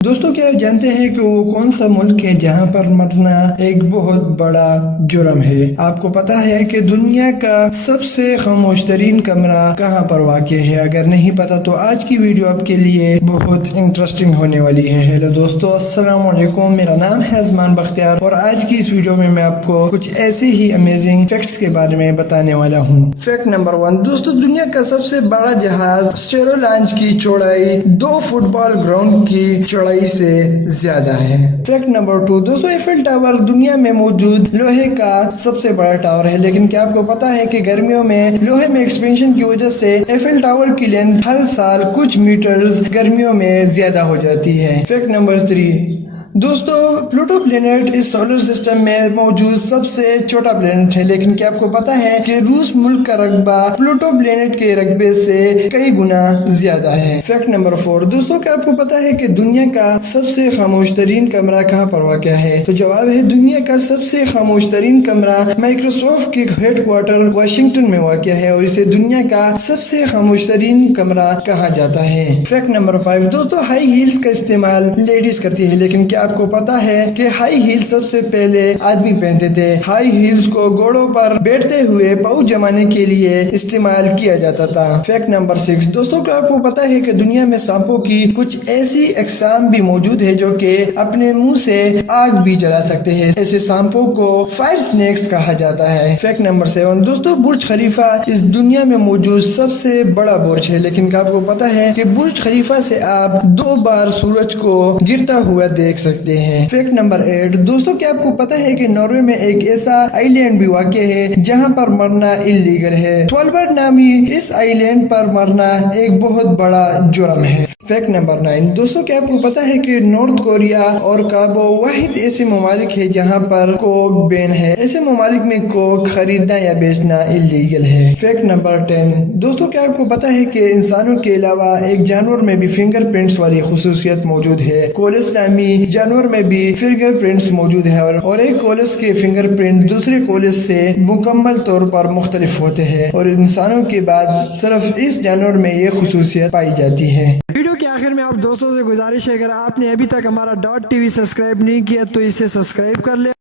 دوستوں کیا آپ جانتے ہیں کہ وہ کون سا ملک ہے جہاں پر مرنا ایک بہت بڑا جرم ہے؟ آپ کو پتا ہے کہ دنیا کا سب سے خاموش ترین کمرہ کہاں پر واقع ہے؟ اگر نہیں پتا تو آج کی ویڈیو آپ کے لیے بہت انٹرسٹنگ ہونے والی ہے۔ ہیلو دوستو، السلام علیکم، میرا نام ہے ازمان بختیار اور آج کی اس ویڈیو میں آپ کو کچھ ایسے ہی امیزنگ فیکٹس کے بارے میں بتانے والا ہوں۔ فیکٹ نمبر 1، دوستو دنیا کا سب سے بڑا جہاز اسٹیرو لانچ کی چوڑائی 2 فٹ بال گراؤنڈ کی چوڑائی سے زیادہ ہے۔ فیکٹ نمبر 2، دوستو ایفل ٹاور دنیا میں موجود لوہے کا سب سے بڑا ٹاور ہے، لیکن کیا آپ کو پتا ہے کہ گرمیوں میں لوہے میں ایکسپینشن کی وجہ سے ایفل ٹاور کی لینتھ ہر سال کچھ میٹرز گرمیوں میں زیادہ ہو جاتی ہے۔ فیکٹ نمبر 3، دوستو پلوٹو پلینٹ اس سولر سسٹم میں موجود سب سے چھوٹا پلینٹ ہے، لیکن کیا آپ کو پتا ہے کہ روس ملک کا رقبہ پلوٹو پلینٹ کے رقبے سے کئی گنا زیادہ ہے۔ فیکٹ نمبر 4، دوستو کیا آپ کو پتا ہے کہ دنیا کا سب سے خاموش ترین کمرہ کہاں پر واقع ہے؟ تو جواب ہے دنیا کا سب سے خاموش ترین کمرہ مائکروسافٹ کے ہیڈ کوارٹر واشنگٹن میں واقع ہے اور اسے دنیا کا سب سے خاموش ترین کمرہ کہا جاتا ہے۔ فیکٹ نمبر 5، دوستو ہائی ہیلز کا استعمال لیڈیز کرتی ہے، لیکن کیا آپ کو پتا ہے کہ ہائی ہیل سب سے پہلے آدمی پہنتے تھے؟ ہائی ہیلز کو گھوڑوں پر بیٹھتے ہوئے پاؤں جمانے کے لیے استعمال کیا جاتا تھا۔ فیکٹ نمبر 6، دوستوں کو آپ کو پتا ہے کہ دنیا میں سانپوں کی کچھ ایسی اقسام بھی موجود ہے جو کہ اپنے منہ سے آگ بھی جلا سکتے ہیں، ایسے سانپوں کو فائر سنیکس کہا جاتا ہے۔ فیکٹ نمبر 7، دوستوں برج خلیفہ اس دنیا میں موجود سب سے بڑا برج ہے، لیکن کیا آپ کو پتا ہے کہ برج خلیفہ سے آپ 2 بار سورج کو گرتا ہوا دیکھ سکتے ہیں۔ فیکٹ نمبر 8، دوستوں کیا آپ کو پتا ہے کہ ناروے میں ایک ایسا آئی لینڈ بھی واقع ہے جہاں پر مرنا انلیگل ہے؟ سوالبارڈ نامی اس آئی لینڈ پر مرنا ایک بہت بڑا جرم ہے۔ فیکٹ نمبر 9، دوستوں کیا آپ کو پتا ہے کہ نارتھ کوریا اور کابو واحد ایسے ممالک ہے جہاں پر کوک بین ہے، ایسے ممالک میں کوک خریدنا یا بیچنا انلیگل ہے۔ فیکٹ نمبر 10، دوستوں کیا آپ کو پتا ہے کہ انسانوں کے علاوہ ایک جانور میں بھی فنگر پرنٹس والی خصوصیت موجود ہے؟ کولس نامی جانور میں بھی فنگر پرنٹس موجود ہے اور ایک کولس کے فنگر پرنٹ دوسرے کولس سے مکمل طور پر مختلف ہوتے ہیں اور انسانوں کے بعد صرف اس جانور میں یہ خصوصیت پائی جاتی ہے۔ ویڈیو کے آخر میں آپ دوستوں سے گزارش ہے، اگر آپ نے ابھی تک ہمارا ڈاٹ ٹی وی سبسکرائب نہیں کیا تو اسے سبسکرائب کر لیں۔